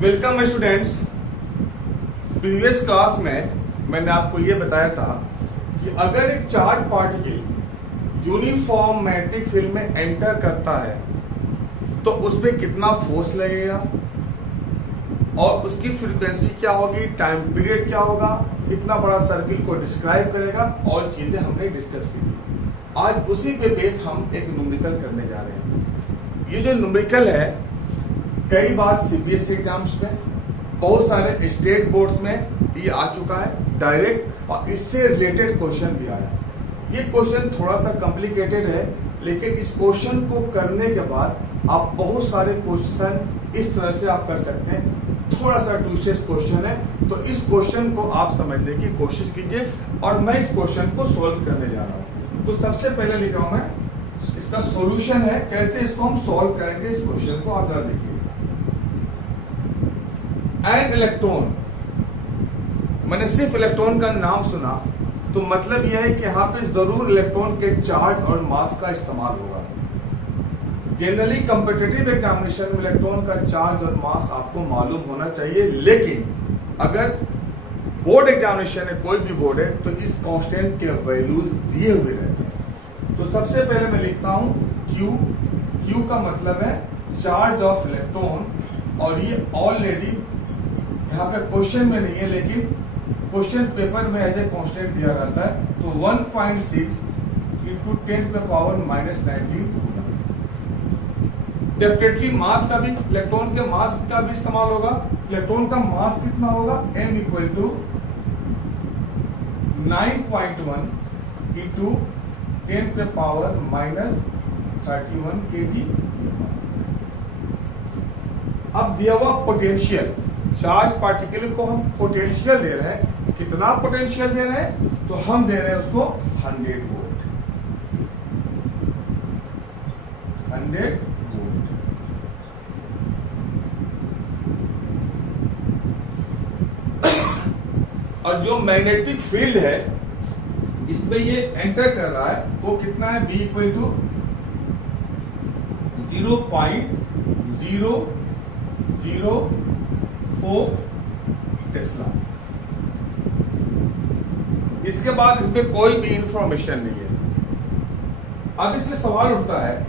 Welcome students. Previous class में मैंने आपको ये बताया था कि अगर एक charge particle uniform magnetic field में एंटर करता है तो उस पर कितना फोर्स लगेगा और उसकी फ्रीक्वेंसी क्या होगी, टाइम पीरियड क्या होगा, कितना बड़ा सर्किल को डिस्क्राइब करेगा और चीजें हमने डिस्कस की थी। आज उसी पे बेस हम एक न्यूमेरिकल करने जा रहे हैं। ये जो न्यूमेरिकल है कई बार सीबीएसई एग्जाम्स में, बहुत सारे स्टेट बोर्ड्स में ये आ चुका है डायरेक्ट, और इससे रिलेटेड क्वेश्चन भी आया। ये क्वेश्चन थोड़ा सा कॉम्प्लिकेटेड है, लेकिन इस क्वेश्चन को करने के बाद आप बहुत सारे क्वेश्चन इस तरह से आप कर सकते हैं। थोड़ा सा ट्विस्टेड क्वेश्चन है, तो इस क्वेश्चन को आप समझने की कोशिश कीजिए और मैं इस क्वेश्चन को सोल्व करने जा रहा हूँ। तो सबसे पहले लिख रहा हूं मैं, इसका सॉल्यूशन है, कैसे इसको हम सॉल्व करेंगे। इस क्वेश्चन को आप जरा देखिए। एन इलेक्ट्रॉन, मैंने सिर्फ इलेक्ट्रॉन का नाम सुना तो मतलब यह है कि यहां पे जरूर इलेक्ट्रॉन के चार्ज और मास का इस्तेमाल होगा। जनरली कॉम्पिटिटिव एग्जामिनेशन में इलेक्ट्रॉन का चार्ज और मास आपको मालूम होना चाहिए, लेकिन अगर बोर्ड एग्जामिनेशन है, कोई भी बोर्ड है, तो इस कांस्टेंट के वैल्यूज दिए हुए रहते हैं। तो सबसे पहले मैं लिखता हूं Q। Q का मतलब है चार्ज ऑफ इलेक्ट्रॉन, और ये ऑलरेडी यहाँ पे क्वेश्चन में नहीं है, लेकिन क्वेश्चन पेपर में एज ए कांस्टेंट दिया रहता है। तो 1.6 इंटू 10⁻⁻19 होगा। डेफिनेटली मास का भी, इलेक्ट्रॉन के मास का भी इस्तेमाल होगा। इलेक्ट्रॉन का मास कितना होगा, m equal to 9.1 into 10⁻31 kg। अब दिया हुआ पोटेंशियल, चार्ज पार्टिकल को हम पोटेंशियल दे रहे हैं। कितना पोटेंशियल दे रहे हैं, तो हम दे रहे हैं उसको 100 वोल्ट। 100 वोल्ट। और जो मैग्नेटिक फील्ड है इसमें ये एंटर कर रहा है, वो कितना है, B इक्वल टू 0.004 टेस्ला। इसके बाद इसमें कोई भी इंफॉर्मेशन नहीं है। अब इसमें सवाल उठता है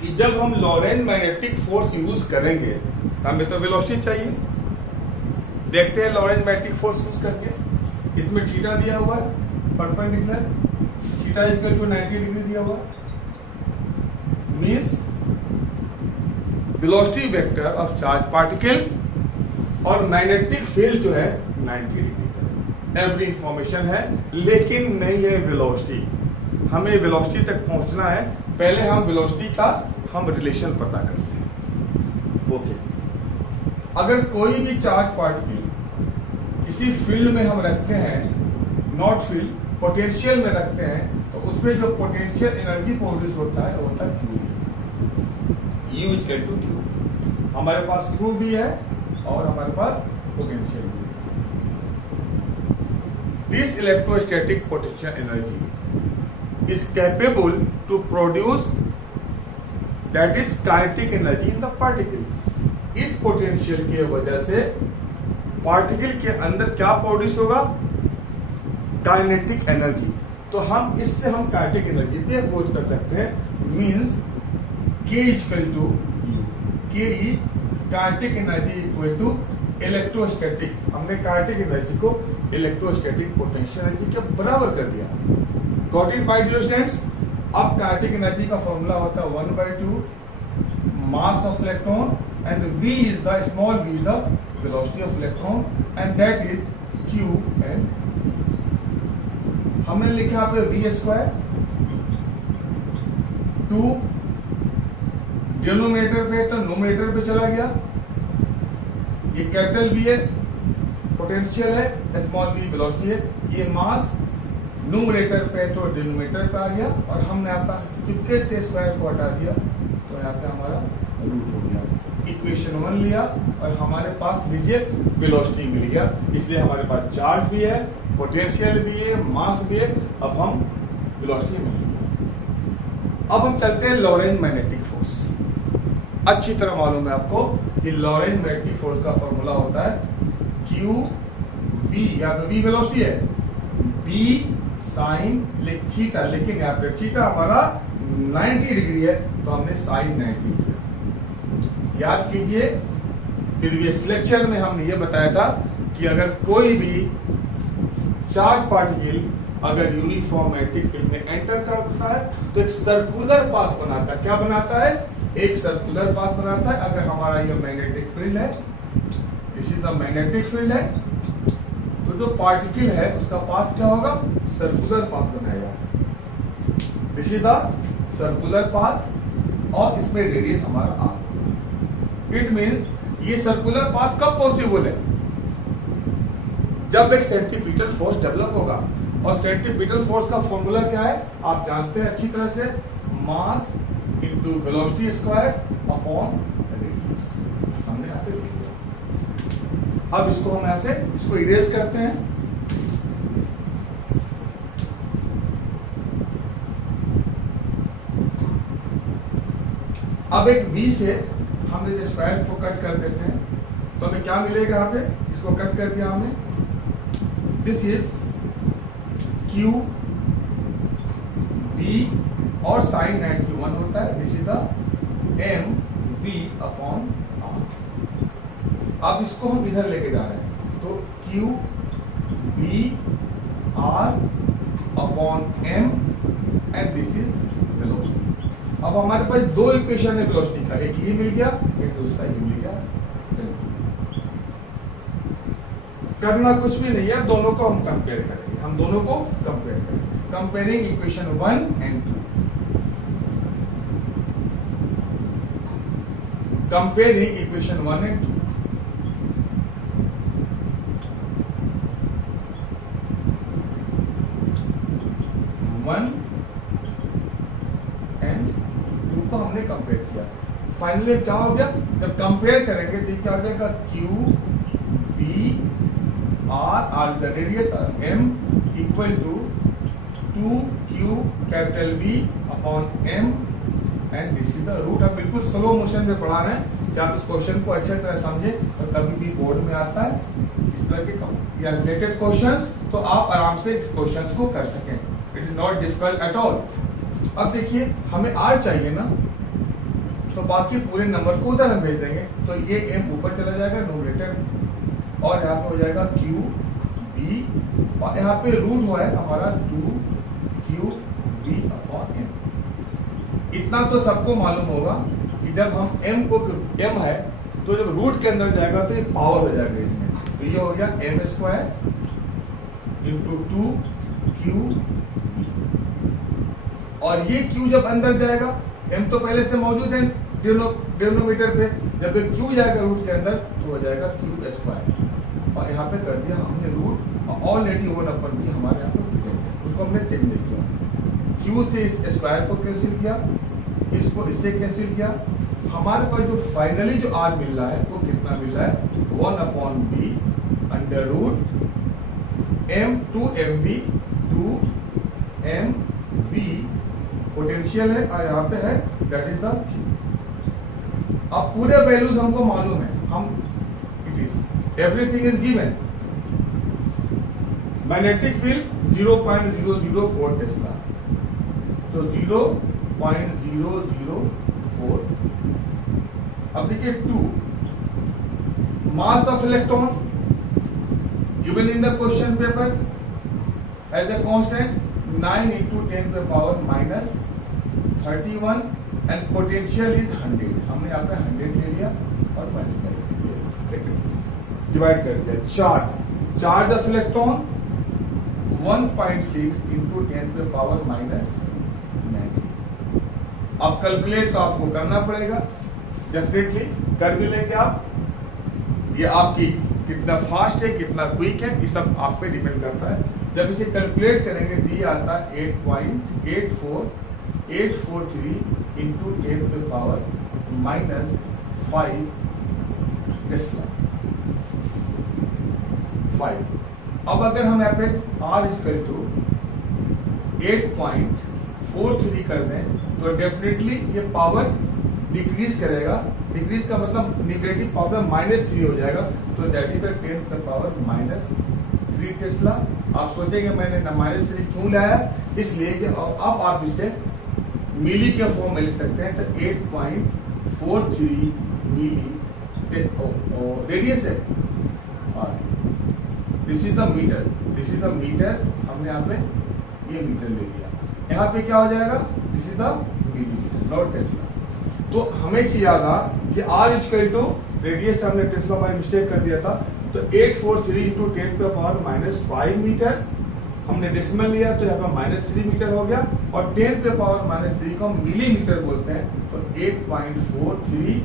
कि जब हम लॉरेंट मैग्नेटिक फोर्स यूज करेंगे तो हमें तो वेलोसिटी चाहिए। देखते हैं लॉरेंट मैग्नेटिक फोर्स यूज करके। इसमें थीटा दिया हुआ है perpendicular, theta equal to 90 degree दिया हुआ है। Means velocity vector of charge particle और मैग्नेटिक फील्ड जो है 90 डिग्री का। एवरी इंफॉर्मेशन है, लेकिन नहीं है वेलोसिटी। हमें वेलोसिटी तक पहुंचना है, पहले हम वेलोसिटी का हम रिलेशन पता करते हैं। ओके, अगर कोई भी चार्ज पार्टिकल किसी फील्ड में हम रखते हैं, नॉट फील्ड, पोटेंशियल में रखते हैं, तो उसमें जो पोटेंशियल एनर्जी प्रोड्यूस होता है वो होता है Q। U equal to Q। हमारे पास Q भी है और हमारे पास पोटेंशियल भी है। This electrostatic potential energy is capable to produce that is kinetic energy in the particle. इस पोटेंशियल की वजह से पार्टिकल के अंदर क्या प्रोड्यूस होगा, काइनेटिक एनर्जी। तो हम इससे हम काइनेटिक एनर्जी पे अप्रोच कर सकते हैं। Means K equal to U। K E kinetic energy equal to electrostatic. हमने काइनेटिक एनर्जी को इलेक्ट्रोस्टैटिक पोटेंशियल एनर्जी के बराबर कर दिया। Got it my dear students. अब काइनेटिक एनर्जी का फॉर्मूला होता है 1/2 mass of electron and v is the small v is the velocity of electron and that is Q। And हमने लिखा पे v स्क्वायर 2 डिनोमिनेटर पे, तो नोमिनेटर पे चला गया। ये कैपिटल V है, पोटेंशियल है, स्मॉल v वेलोसिटी है। ये मास नोमिनेटर पे तो डिनोमिनेटर पे आ गया, और हमने आपका चुपके से स्क्वायर को हटा दिया, तो यहाँ पे हमारा रूट हो गया। इक्वेशन 1 लिया और हमारे पास लीजिए वेलोसिटी मिल गया। इसलिए हमारे पास चार्ज भी है, पोटेंशियल भी है, मास भी है। अब हम वेलोसिटी मिल गया। अब हम चलते हैं लॉरेंट मैग्नेटिक फोर्स। अच्छी तरह मालूम है आपको कि लॉरेंज मैग्नेटिक फोर्स का फॉर्मूला होता है क्यू बी, या बी वेलोसिटी है, बी साइन थीटा, लेकिन यहाँ पे थीटा हमारा 90 डिग्री है तो हमने साइन 90 किया। याद कीजिए प्रीवियस लेक्चर में हमने ये बताया था कि अगर कोई भी चार्ज पार्टिकल अगर यूनिफॉर्म मैग्नेटिक फील्ड में एंटर करता है तो एक सर्कुलर पाथ बनाता है। क्या बनाता है? एक सर्कुलर पाथ बनाता है। अगर हमारा ये मैग्नेटिक फील्ड है, इसी तरह मैग्नेटिक फील्ड है, तो जो पार्टिकल है उसका पाथ क्या होगा? सर्कुलर पाथ बनाएगा। इसी तरह सर्कुलर पाथ और इसमें रेडियस हमारा आर। इट मीन्स ये सर्कुलर पाथ कब पॉसिबल है? जब एक सेंट्रीपिटल फोर्स डेवलप होगा, और सेंट्रीपिटल फोर्स का फॉर्मूला क्या है आप जानते हैं अच्छी तरह से, mass into velocity square upon radius. हमने यहाँ पे लिख लिया। अब इसको हम ऐसे इसको इरेज करते हैं। अब एक बी से हम इस स्क्वायर को कट कर देते हैं तो हमें क्या मिलेगा? यहाँ पे इसको कट कर दिया हमने। दिस इज क्यू बी और साइन 91 होता है। This is the M B upon R. अब इसको हम इधर लेके जा रहे हैं तो Q B R upon M and this is velocity. अब हमारे पास दो इक्वेशन है वेलोसिटी का, एक ये मिल गया, एक दूसरा ये मिल गया। करना कुछ भी नहीं है, दोनों को हम कंपेयर करेंगे। हम दोनों को कंपेयर करेंगे। Comparing equation 1 and 2। Comparing equation 1 and 2। को हमने कंपेयर किया। फाइनली क्या हो गया? जब कंपेयर करेंगे तो क्या हो जाएगा? Q B R the radius M equal to 2q capital B upon M and this is the root. अब बिल्कुल स्लो मोशन में पढ़ा रहे हैं कि आप इस क्वेश्चन को अच्छे तरह समझे, और कभी भी बोर्ड में आता है इस तरह के या रिलेटेड क्वेश्चंस तो आप आराम से इस क्वेश्चंस को कर सकें। It is not difficult at all. अब देखिए हमें आर चाहिए ना, तो बाकी पूरे नंबर को उधर हम भेज देंगे तो ये एम ऊपर चला जाएगा न्यूमरेटर में, और यहाँ पे हो जाएगा क्यू बी, और यहाँ पे रूट हुआ है हमारा 2q बी अपॉन एम। इतना तो सबको मालूम होगा कि जब हम एम को एम है तो जब रूट के अंदर जाएगा तो ये पावर हो जाएगा इसमें, तो ये हो गया एम स्क्वायर इंटू 2q, और ये q जब अंदर जाएगा, m तो पहले से मौजूद है डिनोमिनेटर पे, जब ये q जाएगा रूट के अंदर तो हो जाएगा q स्क्वायर, और यहाँ पे कर दिया हमने रूट, और ऑलरेडी 1/b हमारे यहाँ पे प्रेजेंट है, उसको हमने चेंज नहीं किया। q से इस स्क्वायर को कैंसिल किया, इसको इससे कैंसिल किया, हमारे पास जो फाइनली जो r मिल रहा है वो कितना मिल रहा है? 1/b under root m 2mb 2mv potential है, और यहाँ पे है दैट इज द क्यू। अब पूरे वैल्यूज हमको मालूम है, हम it is everything is given. Magnetic field 0.004 tesla, तो 0.004। अब देखिए 2 mass of electron given in the question paper as a constant 9 into 10 to the power minus 31 and potential is 100। हमने यहाँ पे 100 ले लिया और मल्टीप्लाई डिवाइड कर दिया। Charge of electron 1.6 into 10 to the power minus 90। अब कैलकुलेट तो आपको करना पड़ेगा, डेफिनेटली कर भी लेंगे आप। ये आपकी कितना फास्ट है कितना क्विक है ये सब आप पे डिपेंड करता है। जब इसे कैलकुलेट करेंगे तो ये आता है 8.84843 into 10 to the power minus 5 Tesla 5। अब अगर हम यहाँ पे R इक्वल टू 8.43 कर दें तो डेफिनेटली ये पावर डिक्रीज करेगा, डिक्रीज का मतलब नेगेटिव पावर -3 हो जाएगा, तो दैट इज द 10⁻³ टेस्ला। आप सोचेंगे मैंने -3 क्यों लाया, इसलिए कि अब आप इसे मिली के फॉर्म में लिख सकते हैं, तो 8.43 मिली रेडियस है। This is the meter, this is the meter, हमने यहाँ पे ये मीटर ले लिया, यहाँ पे क्या हो जाएगा, this is the millimetre, not Tesla. तो हमें किया था कि R इक्वल टू रेडियस, हमने टेस्ला बाय मिस्टेक कर दिया था, तो 843 इंटू 10⁻⁵ मीटर, हमने डेसिमल लिया तो यहाँ पे -3 मीटर हो गया, और 10⁻³ को मिलीमीटर बोलते हैं, तो 8.43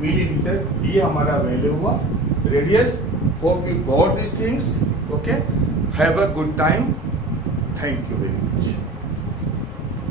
मिलीमीटर ये हमारा वैल्यू हुआ radius. Hope you got this things, okay, have a good time, thank you very much.